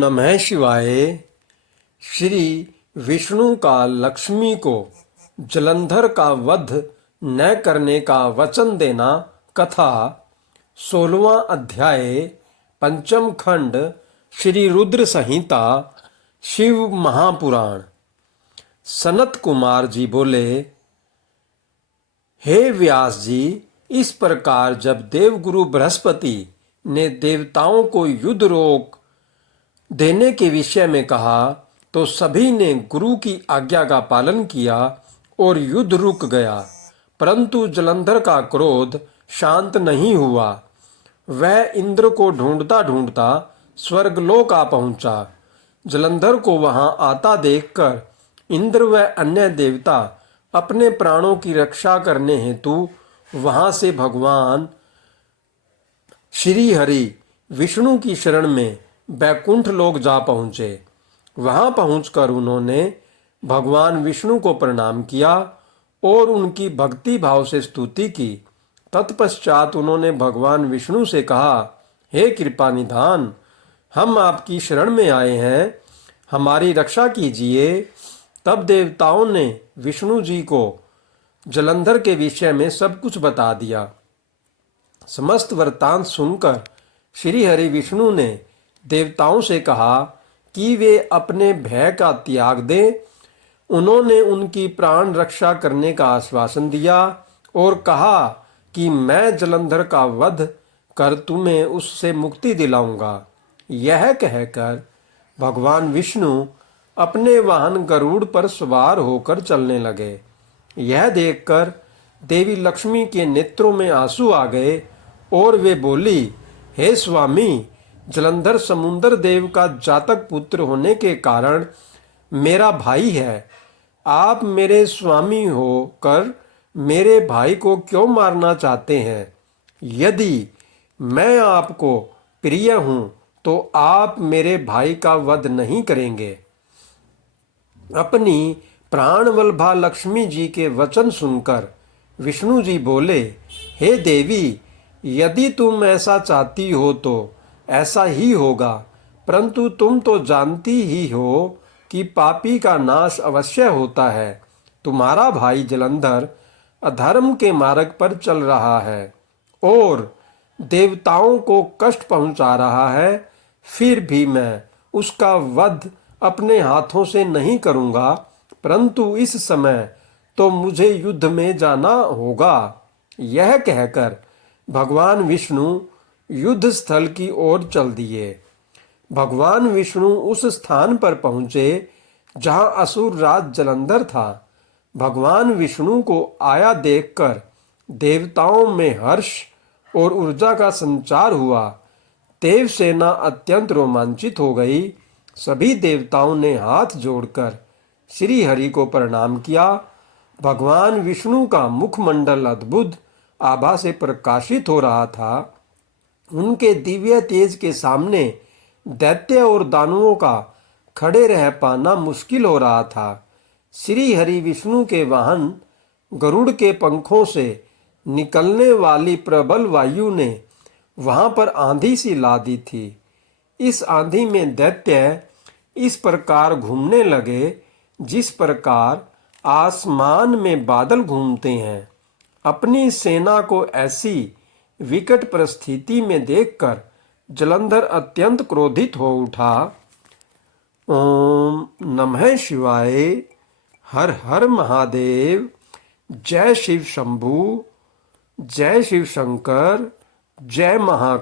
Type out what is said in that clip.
नमः शिवाय। श्री विष्णु का लक्ष्मी को जलंधर का वध न करने का वचन देना कथा 16वां अध्याय पंचम खंड श्री रुद्र संहिता शिव महापुराण। सनत कुमार जी बोले, हे व्यास जी, इस प्रकार जब देवगुरु बृहस्पति ने देवताओं को युद्ध रोक देने के विषय में कहा तो सभी ने गुरु की आज्ञा का पालन किया और युद्ध रुक गया। परंतु जलंधर का क्रोध शांत नहीं हुआ। वह इंद्र को ढूंढता ढूंढता स्वर्गलोक आ पहुंचा। जलंधर को वहां आता देखकर इंद्र व अन्य देवता अपने प्राणों की रक्षा करने हेतु वहां से भगवान श्री हरि विष्णु की शरण में बैकुंठ लोक जा पहुंचे। वहां पहुंचकर उन्होंने भगवान विष्णु को प्रणाम किया और उनकी भक्ति भाव से स्तुति की। तत्पश्चात उन्होंने भगवान विष्णु से कहा, हे कृपा निधान, हम आपकी शरण में आए हैं, हमारी रक्षा कीजिए। तब देवताओं ने विष्णु जी को जलंधर के विषय में सब कुछ बता दिया। समस्त वृत्तांत सुनकर श्री हरि विष्णु ने देवताओं से कहा कि वे अपने भय का त्याग दें। उन्होंने उनकी प्राण रक्षा करने का आश्वासन दिया और कहा कि मैं जलंधर का वध कर तुम्हें उससे मुक्ति दिलाऊंगा। यह कहकर भगवान विष्णु अपने वाहन गरुड़ पर सवार होकर चलने लगे। यह देखकर देवी लक्ष्मी के नेत्रों में आंसू आ गए और वे बोली, हे स्वामी, जलंधर समुंदर देव का जातक पुत्र होने के कारण मेरा भाई है। आप मेरे स्वामी होकर मेरे भाई को क्यों मारना चाहते हैं? यदि मैं आपको प्रिय हूं तो आप मेरे भाई का वध नहीं करेंगे। अपनी प्राणवल्लभा लक्ष्मी जी के वचन सुनकर विष्णु जी बोले, हे देवी, यदि तुम ऐसा चाहती हो तो ऐसा ही होगा, परंतु तुम तो जानती ही हो कि पापी का नाश अवश्य होता है। तुम्हारा भाई जलंधर अधर्म के मार्ग पर चल रहा है और देवताओं को कष्ट पहुंचा रहा है। फिर भी मैं उसका वध अपने हाथों से नहीं करूंगा, परंतु इस समय तो मुझे युद्ध में जाना होगा। यह कहकर भगवान विष्णु युद्ध स्थल की ओर चल दिए। भगवान विष्णु उस स्थान पर पहुंचे जहां असुर राज जलंधर था। भगवान विष्णु को आया देखकर देवताओं में हर्ष और ऊर्जा का संचार हुआ। देव सेना अत्यंत रोमांचित हो गई। सभी देवताओं ने हाथ जोड़कर श्री हरि को प्रणाम किया। भगवान विष्णु का मुखमंडल अद्भुत आभा से प्रकाशित हो रहा था। उनके दिव्य तेज के सामने दैत्य और दानवों का खड़े रह पाना मुश्किल हो रहा था। श्री हरि विष्णु के वाहन गरुड़ के पंखों से निकलने वाली प्रबल वायु ने वहां पर आंधी सी ला दी थी। इस आंधी में दैत्य इस प्रकार घूमने लगे जिस प्रकार आसमान में बादल घूमते हैं। अपनी सेना को ऐसी विकट परिस्थिति में देखकर जलंधर अत्यंत क्रोधित हो उठा। ओम नमः शिवाय। हर हर महादेव। जय शिव शंभु, जय शिव शंकर, जय महाकाल।